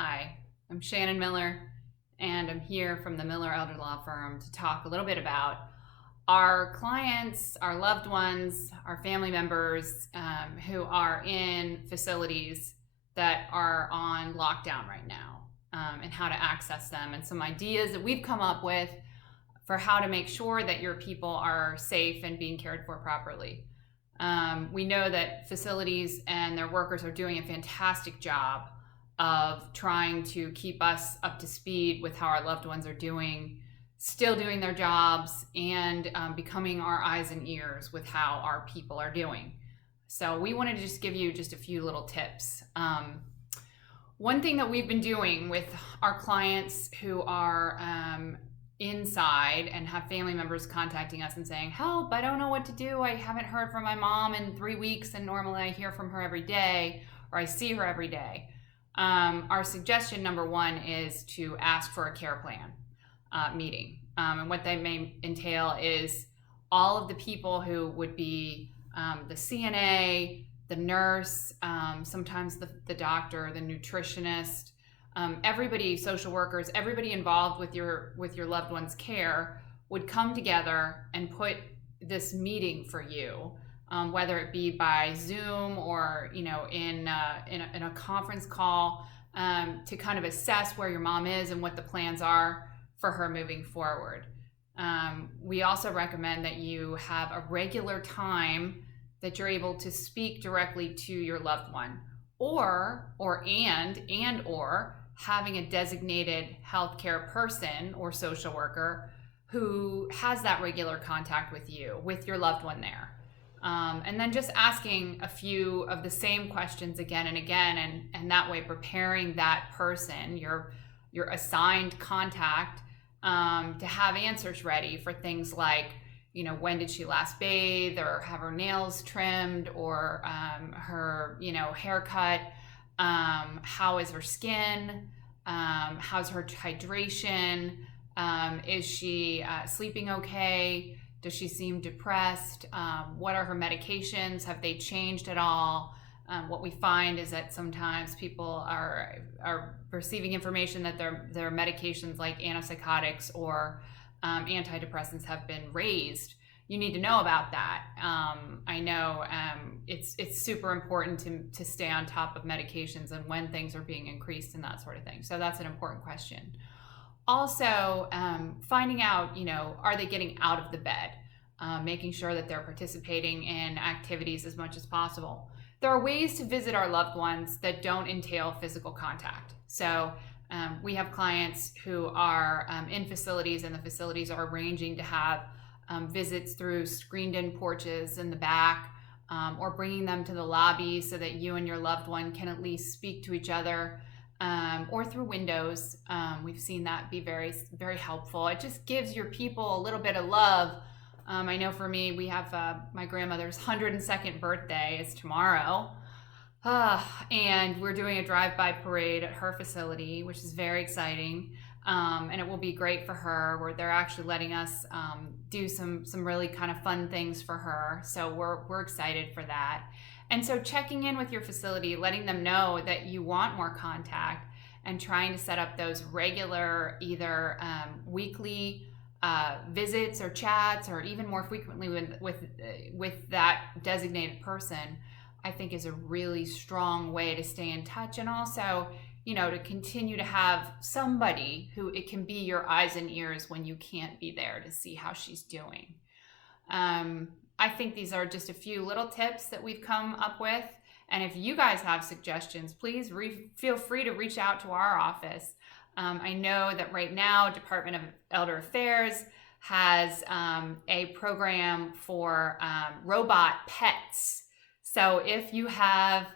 Hi, I'm Shannon Miller, and I'm here from the Miller Elder Law Firm to talk a little bit about our clients, our loved ones, our family members who are in facilities that are on lockdown right now, and how to access them, and some ideas that we've come up with for how to make sure that your people are safe and being cared for properly. We know that facilities and their workers are doing a fantastic job of trying to keep us up to speed with how our loved ones are doing, still doing their jobs, and becoming our eyes and ears with how our people are doing. So we wanted to just give you just a few little tips. One thing that we've been doing with our clients who are inside and have family members contacting us and saying, help, I don't know what to do. I haven't heard from my mom in 3 weeks, and normally I hear from her every day, or I see her every day. Our suggestion number one is to ask for a care plan meeting. And what that may entail is all of the people who would be the CNA, the nurse, sometimes the doctor, the nutritionist, everybody, social workers, everybody involved with your loved one's care would come together and put this meeting for you. Whether it be by Zoom or in a conference call, to kind of assess where your mom is and what the plans are for her moving forward. We also recommend that you have a regular time that you're able to speak directly to your loved one, or having a designated healthcare person or social worker who has that regular contact with you, with your loved one there. And then just asking a few of the same questions again and again, and that way preparing that person, your assigned contact, to have answers ready for things like, when did she last bathe, or have her nails trimmed, or her haircut, how is her skin, how's her hydration, is she sleeping okay? Does she seem depressed? What are her medications? Have they changed at all? What we find is that sometimes people are receiving information that their medications like antipsychotics or antidepressants have been raised. You need to know about that. I know it's super important to stay on top of medications and when things are being increased and that sort of thing. So that's an important question. Also, finding out, are they getting out of the bed? Making sure that they're participating in activities as much as possible. There are ways to visit our loved ones that don't entail physical contact. So we have clients who are in facilities, and the facilities are arranging to have visits through screened-in porches in the back, or bringing them to the lobby so that you and your loved one can at least speak to each other. Or through windows. We've seen that be very, very helpful. It just gives your people a little bit of love. I know for me, we have my grandmother's 102nd birthday is tomorrow. And we're doing a drive-by parade at her facility, which is very exciting. And it will be great for her, where they're actually letting us do some really kind of fun things for her. So we're excited for that. And so checking in with your facility, letting them know that you want more contact, and trying to set up those regular, either weekly visits or chats, or even more frequently with that designated person, I think is a really strong way to stay in touch. And also, to continue to have somebody who it can be your eyes and ears when you can't be there to see how she's doing. I think these are just a few little tips that we've come up with. And if you guys have suggestions, please feel free to reach out to our office. I know that right now, Department of Elder Affairs has a program for robot pets. So if you have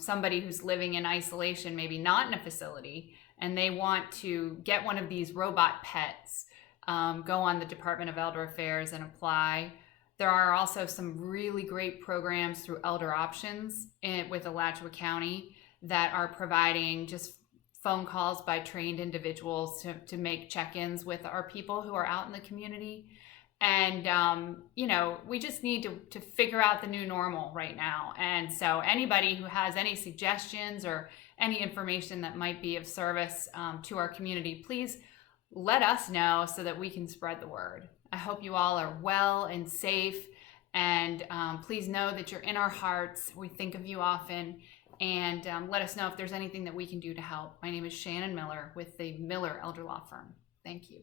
somebody who's living in isolation, maybe not in a facility, and they want to get one of these robot pets, go on the Department of Elder Affairs and apply. There are also some really great programs through Elder Options with Alachua County that are providing just phone calls by trained individuals to make check-ins with our people who are out in the community. And, we just need to figure out the new normal right now. And so anybody who has any suggestions or any information that might be of service to our community, please let us know so that we can spread the word. I hope you all are well and safe, and please know that you're in our hearts. We think of you often, and let us know if there's anything that we can do to help. My name is Shannon Miller with the Miller Elder Law Firm. Thank you.